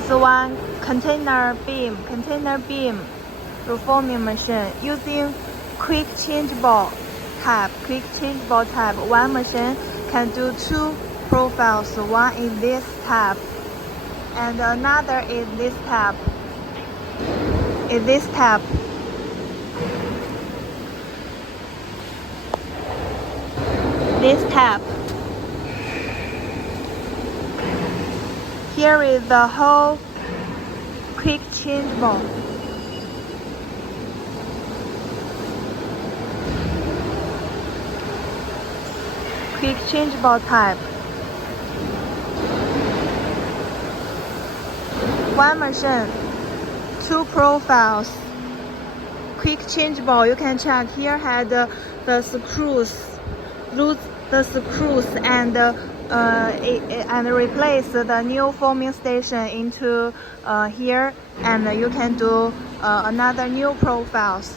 is one container beam reforming machine using quick changeable type. One machine can do two profiles. One is this type, and another is this type. This type. Here is the whole quick changeable. Quick changeable type. One machine, two profiles. Quick changeable. You can check here had the screws. Lose the screws and replace the new forming station into here, and you can do another new profiles.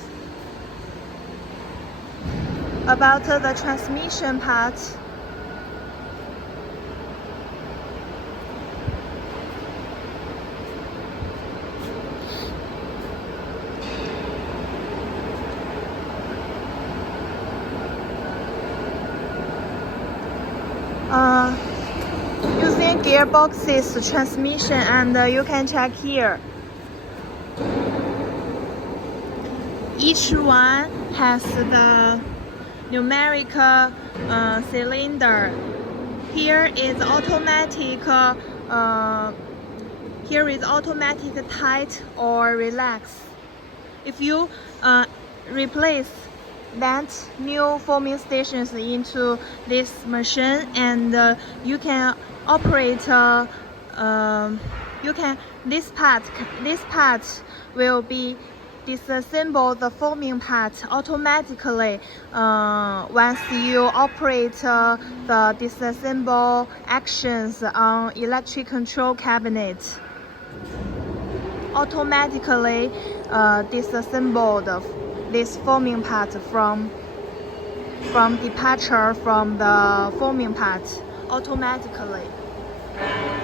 About the transmission part, using gearboxes transmission, and you can check here. Each one has the numerical cylinder. Here is automatic. Here is automatic tight or relax. If you replace that new forming stations into this machine, and you can operate this part will be disassemble the forming part automatically once you operate the disassemble actions on electric control cabinet. Automatically disassembled this forming part from departure from the forming part automatically,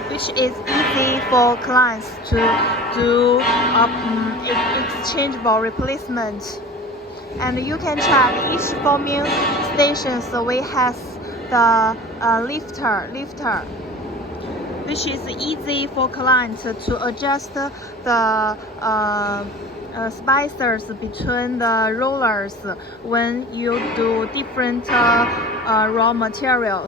which is easy for clients to do exchangeable replacement. And you can check each forming station survey has the lifter, which is easy for clients to adjust the spacers between the rollers when you do different raw materials.